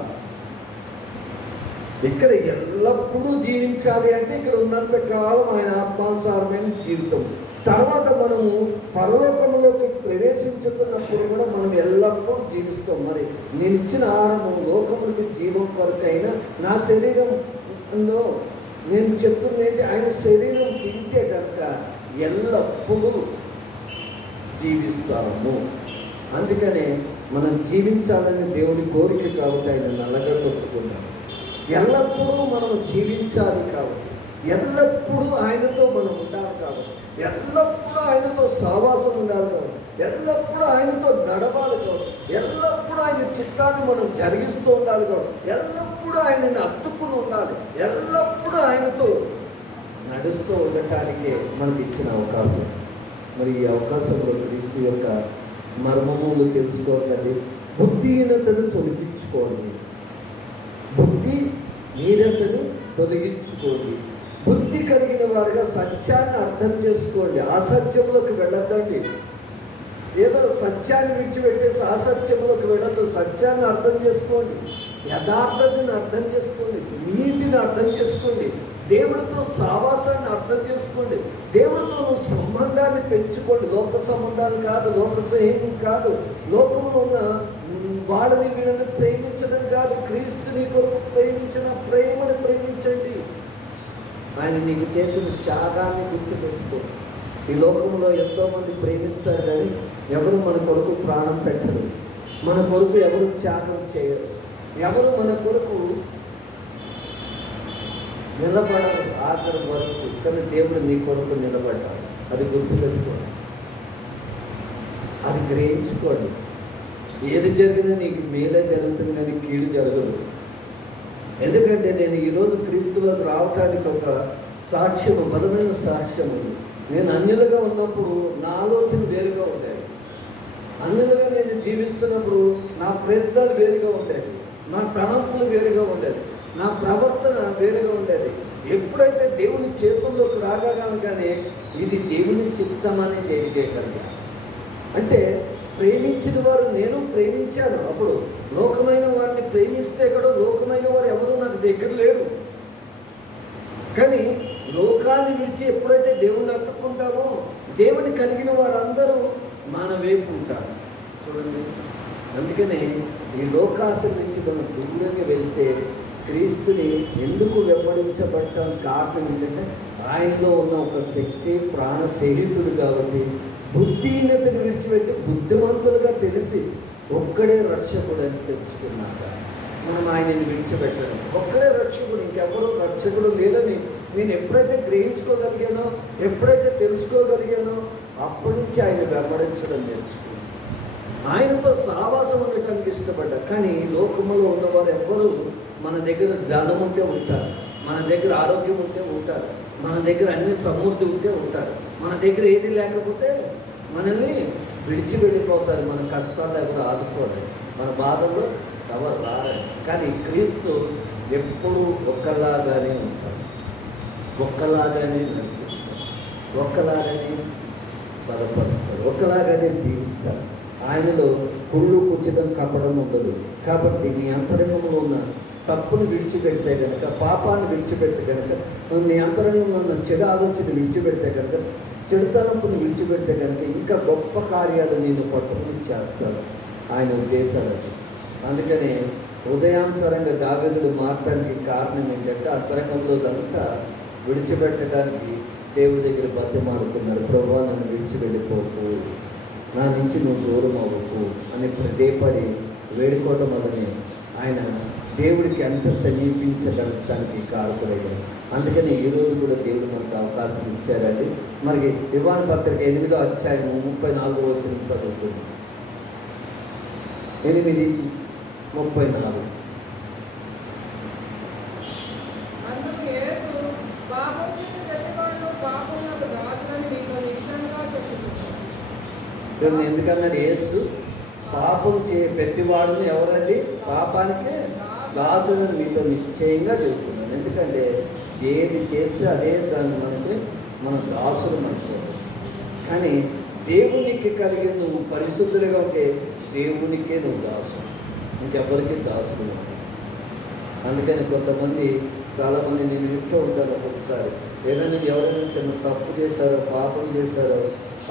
ఇక్కడ ఎల్లప్పుడూ జీవించాలి అంటే ఇక్కడ ఉన్నంతకాలం ఆయన ఆత్మానుసారమైన జీవితం. తర్వాత మనము పరలోకంలోకి ప్రవేశించుతున్నప్పుడు కూడా మనం ఎల్లప్పుడూ జీవిస్తాం. మరి నేను ఇచ్చిన ఆహారం లోకములకు జీవం కొరకైనా నా శరీరంలో నేను చెప్తుంది ఏంటి, ఆయన శరీరం తింటే కనుక ఎల్లప్పుడూ జీవిస్తాము. అందుకనే మనం జీవించాలని దేవుడి కోరిక కాబట్టి ఆయన నల్లగా కొట్టుకున్నాం. ఎల్లప్పుడూ మనం జీవించాలి కాబట్టి, ఎల్లప్పుడూ ఆయనతో మనం ఉండాలి కాబట్టి, ఎల్లప్పుడూ ఆయనతో సహవాసం ఉండాలి కాబట్టి, ఎల్లప్పుడూ ఆయనతో నడవాలి కాబట్టి, ఎల్లప్పుడూ ఆయన చిత్తాన్ని మనం జరిగిస్తూ ఉండాలి కాబట్టి, ఎల్లప్పుడూ ఆయనని అత్తుకుని ఉండాలి, ఎల్లప్పుడూ ఆయనతో నడుస్తూ ఉండటానికే మనకి ఇచ్చిన అవకాశం. మరి ఈ అవకాశంలో క్రీస్తు యొక్క మర్మములు తెలుసుకోవాలి. బుద్ధిహీనతను తొలగించుకోండి. బుద్ధిహీనతను తొలగించుకోండి. బుద్ధి కలిగిన వారుగా సత్యాన్ని అర్థం చేసుకోండి. అసత్యంలోకి వెళ్ళద్దండి. ఏదో సత్యాన్ని విడిచిపెట్టేసి అసత్యంలోకి వెళ్ళద్దు. సత్యాన్ని అర్థం చేసుకోండి. యథార్థతని అర్థం చేసుకోండి, నీతిని అర్థం చేసుకోండి, దేవుడితో సావాసాన్ని అర్థం చేసుకోండి, దేవుడితో నువ్వు సంబంధాన్ని పెంచుకోండి. లోక సంబంధాలు కాదు, లోక స్నేహం కాదు, లోకంలో ఉన్న వాళ్ళని వీళ్ళని ప్రేమించడం కాదు, క్రీస్తుని కొరకు ప్రేమించిన ప్రేమను ప్రేమించండి. ఆయన నీకు చేసిన త్యాగాన్ని గుర్తుపెట్టుకో. ఈ లోకంలో ఎంతోమంది ప్రేమిస్తారు కానీ ఎవరు మన కొరకు ప్రాణం పెట్టరు, మన కొరకు ఎవరు త్యాగం చేయరు, ఎవరు మన కొరకు నిలబడరు ఆఖరి వరకు. కానీ దేవుడు నీ కొరకు నిలబడ్డాడు. అది గుర్తుపెట్టుకోండి, అది గ్రహించుకోండి. ఏది జరిగినా నీకు మేలే జరుగుతుంది కానీ కీడు జరగదు. ఎందుకంటే నేను ఈరోజు క్రీస్తులకు రావటానికి ఒక సాక్ష్యము, బలమైన సాక్ష్యము. నేను అన్యులుగా ఉన్నప్పుడు నా ఆలోచన వేరుగా ఉండేది, అన్యులుగా నేను జీవిస్తున్నప్పుడు నా ప్రయత్నాలు వేరుగా ఉండేది, నా తలంపులు వేరుగా ఉండేది, నా ప్రవర్తన వేరుగా ఉండేది. ఎప్పుడైతే దేవుని చేతుల్లోకి రాగాను కానీ ఇది దేవుని చిత్తమని తెలియజేయగలిగా. అంటే ప్రేమించిన వారు నేను ప్రేమించాను. అప్పుడు లోకమైన వారిని ప్రేమిస్తే కూడా లోకమైన వారు ఎవరు నాకు దగ్గర లేరు. కానీ లోకాన్ని విడిచి ఎప్పుడైతే దేవుణ్ణి అత్తుకుంటామో దేవుని కలిగిన వారందరూ మన వైపు ఉంటారు. చూడండి, అందుకనే ఈ లోకాశ నుంచి మనం దూరంగా వెళ్తే క్రీస్తుని ఎందుకు వెంబడించబడటానికి కారణం ఏంటంటే ఆయనలో ఉన్న ఒక శక్తి, ప్రాణ స్నేహితుడు కాబట్టి బుద్ధిహీనతను విడిచిపెట్టి బుద్ధిమంతులుగా తెలిసి ఒక్కడే రక్షకుడు అని తెలుసుకున్నాక మనం ఆయనని విడిచిపెట్టడం. ఒక్కడే రక్షకుడు, ఇంకెవరూ రక్షకుడు లేదని నేను ఎప్పుడైతే గ్రహించుకోగలిగానో, ఎప్పుడైతే తెలుసుకోగలిగానో అప్పటి నుంచి ఆయన వెంబడించడం నేర్చుకున్నాను. ఆయనతో సావాసం ఉండటానికి ఇష్టపడ్డా. కానీ లోకములో ఉన్నవారు ఎవ్వరూ మన దగ్గర ధనం ఉంటే ఉంటారు, మన దగ్గర ఆరోగ్యం ఉంటే ఉంటారు, మన దగ్గర అన్ని సమృద్ధి ఉంటే ఉంటారు, మన దగ్గర ఏది లేకపోతే మనల్ని విడిచి వెళ్ళిపోతారు. మన కష్టాలు ఎవరు ఆదుకోరు, మన బాధల్లో ఎవరు రారు. కానీ క్రీస్తు ఎప్పుడూ ఒక్కలాగానే ఉంటాడు, ఒక్కలాగానే నడిపిస్తాడు, ఒక్కలాగానే బలపరుస్తాడు, ఒక్కలాగానే దీవిస్తాడు. ఆయనలో కుళ్ళు కుచ్చడం కప్పడం ఉండదు. కాబట్టి నీ అంతరంగంలో ఉన్న తప్పును విడిచిపెడితే కనుక, పాపాన్ని విడిచిపెడితే కనుక, నీ అంతరంగంలో ఉన్న చెడు ఆలోచన విడిచిపెడితే కనుక, చెడుతనప్పును విడిచిపెడితే కనుక ఇంకా గొప్ప కార్యాలు నేను పట్టుకుని చేస్తాను ఆయన ఉద్దేశాలు. అందుకనే ఉదయానుసారంగా దావీదుడు మారటానికి కారణం ఏంటంటే అంతరంగంలో అంతా విడిచిపెట్టడానికి దేవుడి దగ్గర బతిమాలుకున్నాడు. ప్రభువా నన్ను విడిచి వెళ్ళిపోకు, నా నుంచి నువ్వు దూరం అవ్వకు అని ప్రదేపడి వేడుకోవటం వల్లనే ఆయన దేవుడికి అంత సమీపించడానికి కారకుడయ్యాడు. అందుకని ఈరోజు కూడా దేవుడు మనకు అవకాశం ఇచ్చారండి. మనకి యోహాను పత్రిక 8వ అధ్యాయం 34వ వచనం చదువుతుంది. 8:34. ఎందుకన్నాడు యేసు? పాపం ప్రతివాడును ఎవరండి? పాపానికి దాసులను మీతో నిశ్చయంగా చెబుతున్నాను. ఎందుకంటే ఏది చేస్తే అదే దాన్ని మన దాసులు అనుకోవాలి. కానీ దేవునికి కలిగి నువ్వు పరిశుద్ధులుగా ఉంటే దేవునికే నువ్వు దాసు, ఇంకెవరికి దాసులు. అందుకని కొంతమంది చాలామంది నేను వింటూ ఉంటాను ఒక్కొక్కసారి, ఏదైనా ఎవరైనా చిన్న తప్పు చేశారో, పాపం చేశారో,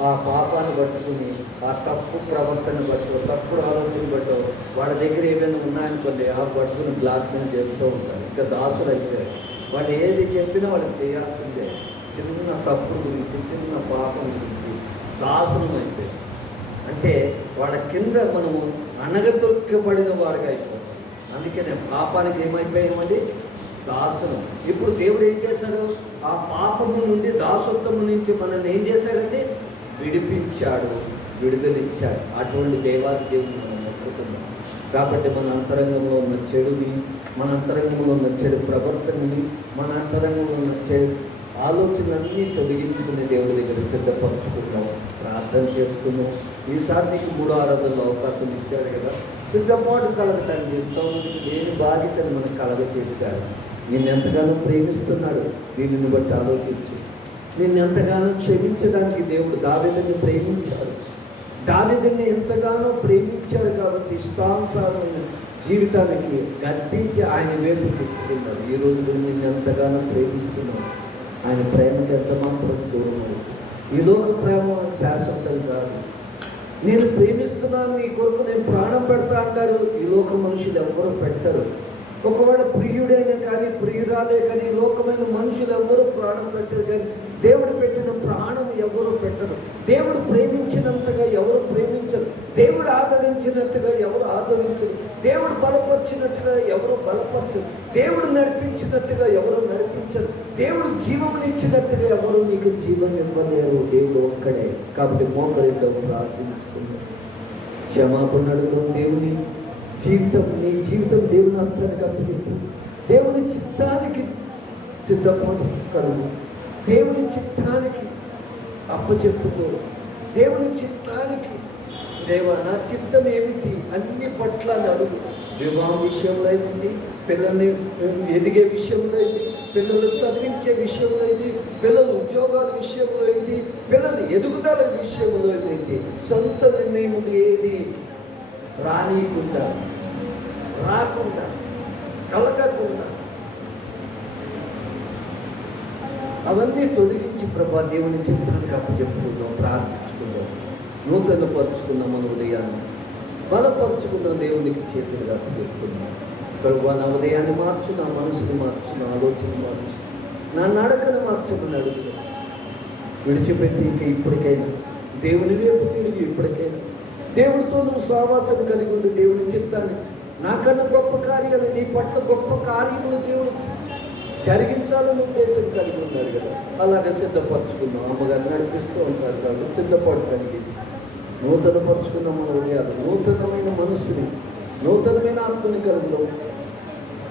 ఆ పాపాన్ని పట్టుకుని ఆ తప్పు ప్రవర్తన బట్టో, తప్పుడు ఆలోచన బట్టో వాళ్ళ దగ్గర ఏమైనా ఉన్నాయనుకోండి, ఆ పట్టుకుని బ్లాక్మెయిల్ చేస్తూ ఉంటారు. ఇంకా దాసులు అయితే వాళ్ళు ఏది చెప్పినా వాళ్ళకి చేయాల్సిందే. చిన్న తప్పు గురించి, చిన్న పాపం గురించి దాసులం అయితే అంటే వాళ్ళ కింద మనము అనగదొక్కబడిన వారుగా అయిపోతాం. అందుకనే పాపానికి ఏమైపోయామండి? దాసులం. ఇప్పుడు దేవుడు ఏం చేశాడు? ఆ పాపము నుండి, దాసత్వము నుంచి మనల్ని ఏం చేశాడండి? విడిపించాడు, విడుదలిచ్చాడు. అటువంటి దేవాది దేవుని మనం మొక్కుతున్నాం. కాబట్టి మన అంతరంగంలో ఉన్న చెడుని, మన అంతరంగంలో ఉన్న చెడు ప్రవర్తనని, మన అంతరంగంలో ఉన్న చెడు ఆలోచనలన్నీ తొలగించుకునే దేవుడి దగ్గర సిద్ధపరచుకున్నాం, ప్రార్థన చేసుకున్నాం. ఈసారి నీకు 3 ఆరాధనలో అవకాశం ఇచ్చాడు కదా, సిద్ధపాటు కలగటానికి ఎంతోమందికి లేని బాధ్యతను మనకు కలగచేశాడు. నిన్ను ఎంతగానో ప్రేమిస్తున్నాడు, దీనిని బట్టి ఆలోచించు. నిన్ను ఎంతగానో క్షమించడానికి దేవుడు దావీదుని ప్రేమించాడు. దావీదుని ఎంతగానో ప్రేమించాడు కాబట్టి ఇష్టానుసారమైన జీవితానికి గద్దించి ఆయన వైపు తిప్పుతున్నాడు. ఈ రోజు నిన్ను ఎంతగానో ప్రేమిస్తున్నాడు. ఆయన ప్రేమకి ఎంత మాత్రం దూరం. ఈ లోక ప్రేమ శాశ్వతం కాదు. నేను ప్రేమిస్తున్నాను, నీ కొరకు నేను ప్రాణం పెడతా అంటారు. ఈ లోక మనుషులు ఎవరు పెట్టరు. ఒకవేళ ప్రియుడైన కానీ ప్రియురాలే కానీ ఈ లోకమైన మనుషులు ఎవరు ప్రాణం పెట్టరు. కానీ దేవుడు పెట్టిన ప్రాణం ఎవరు పెట్టరు. దేవుడు ప్రేమించినంతగా ఎవరు ప్రేమించరు. దేవుడు ఆదరించినట్టుగా ఎవరు ఆదరించరు. దేవుడు బలపరిచినట్టుగా ఎవరు బలపరచరు. దేవుడు నడిపించినట్టుగా ఎవరు నడిపించరు. దేవుడు జీవమునిచ్చినట్టుగా ఎవరు నీకు జీవం ఇవ్వలేరు. దేవుడు ఒక్కడే. కాబట్టి మోకరితో ప్రార్థించుకున్నాడు. క్షమాపణ అడుగు. దేవుని జీవితం, నీ జీవితం దేవుని హస్తానికి అప్పగించు. దేవుని చిత్తానికి సిద్ధపడు కలుగు. దేవుని చిత్తానికి అప్పచెప్పుకో. దేవుని చిత్తానికి దేవా నా చిత్తం ఏమిటి అన్ని పట్ల అడుగు. వివాహం విషయంలో అయింది, పిల్లల్ని ఎదిగే విషయంలో అయింది, పిల్లలు చదివించే విషయంలో అయింది, పిల్లల ఉద్యోగాల విషయంలో అయింది, పిల్లల ఎదుగుదల విషయంలో అయింది. సొంత నిర్ణయం ఏది రానియకుండా, రాకుండా, కలగకుండా అవన్నీ తొలగించి ప్రభా దేవుని చిత్రానికి అప్పచెప్పుకుందాం, ప్రార్థించుకుందాం, నూతన పరుచుకుందాం. మన ఉదయాన్ని బలపరుచుకుందాం, దేవునికి చేతులుగా అప్పచెప్పుకుందాం. ప్రభా నా ఉదయాన్ని మార్చు, నా మనసుని మార్చు, నా ఆలోచన మార్చు, నా నడకను మార్చమని అడుగు. విడిచిపెట్టి ఇక ఇప్పటికైనా దేవుని వైపు తిరిగి ఇప్పటికైనా దేవుడితో నువ్వు సహవాసం కలిగి ఉండి దేవుని చిత్తాన్ని నాకన్నా గొప్ప కార్యాలు, నీ పట్ల గొప్ప కార్యములు దేవుడు జరిగించాలని ఉద్దేశం కలిగి ఉన్నారు కదా. అలాగే సిద్ధపరచుకుందాం. అమ్మగారు నడిపిస్తూ ఉంటారు కాబట్టి సిద్ధపడు కలిగి నూతన పరుచుకుందాం. మన ఉదయాలు నూతనమైన మనస్సుని, నూతనమైన ఆత్మని కలిగిలో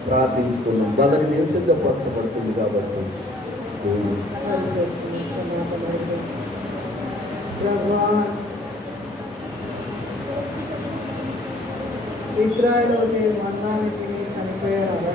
ప్రార్థించుకున్నాం. బలని నేను సిద్ధపరచబడుతుంది కాబట్టి ఇశ్రాయేలు మరణానికి చనిపోయారు.